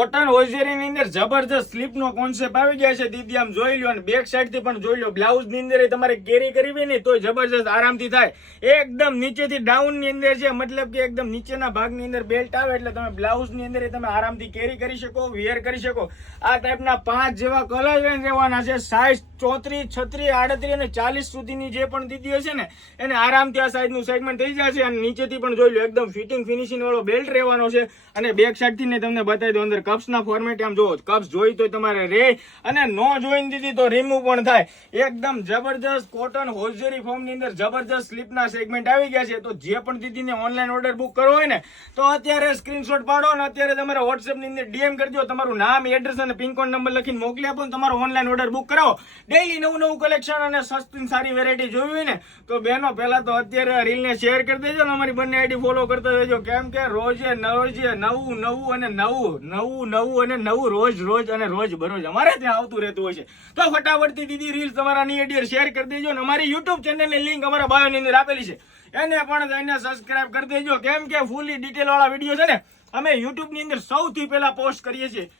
Cotton હોઝિયરી ની અંદર જબરજસ્ત સ્લીપ નો કોન્સેપ્ટ આવી ગયા છે દીદી, આમ જોઈ લો અને બેક સાઈડ થી પણ જોઈ લો. બ્લાઉઝ ની અંદર તમારે કેરી કરવી ને તો જબરજસ્ત આરામથી થાય. એકદમ નીચેથી ડાઉન ની અંદર છે, મતલબ કે એકદમ નીચેના ભાગની અંદર બેલ્ટ આવે એટલે તમે બ્લાઉઝ ની અંદર તમે આરામથી કેરી કરી શકો, વિયર કરી શકો. આ ટાઈપના 5 જેવા કલર રેન્જ રહેવાના છે. સાઈઝ 34, 36, 38 અને 40 સુધીની જે પણ દીદી હશે ને એને આરામથી આ સાઈઝ નું સેગમેન્ટ થઈ જશે. અને નીચેથી પણ જોઈ લો એકદમ ફિટિંગ ફિનિશિંગ વાળો બેલ્ટ રહેવાનો છે. અને બેક સાઈડ થી ને તમને બતાવી દો અંદર કપ્સ ના ફોર્મેટ આમ જોવો, કપ્સ જોઈ તો તમારે રે અને નો જોઈને દીધી તો રિમૂવ પણ થાય. એકદમ જબરજસ્ત કોટન હોઝિયરી ફોર્મ ની અંદર જબરજસ્ત સ્લીપ ના સેગમેન્ટ આવી ગયા છે. તો જે પણ દીદીને ઓનલાઈન ઓર્ડર બુક કરવો હોય ને તો અત્યારે સ્ક્રીનશોટ પાડો અને અત્યારે તમારે વોટ્સએપ ની અંદર ડીએમ કરજો, તમારું નામ, એડ્રેસ અને પિન કોડ નંબર લખીને મોકલી આપો ને તમારો ઓનલાઈન ઓર્ડર બુક કરાવો. ડેઈલી નવું કલેક્શન અને સસ્તી સારી વેરાયટી જોવી હોય ને તો બહેનો પહેલા તો અત્યારે રીલ ને શેર કરી દેજો ને અમારી બંને આઈડી ફોલો કરતા રહેજો, કેમ કે રોજે નવું રોજ અને રોજ બરોજ અમારે ત્યાં આવતું રહેતું હોય છે. તો ફટાફટથી દીદી રીલ તમારા આઈડી શેર કરી દેજો અને અમારી યુટ્યુબ ચેનલ ની લિંક અમારા બાયો ની અંદર આપેલી છે, એને પણ સબસ્ક્રાઇબ કરી દેજો, કેમ કે ફૂલી ડિટેલ વાળા વિડીયો છે ને અમે યુટ્યુબ ની અંદર સૌથી પહેલા પોસ્ટ કરીએ છીએ.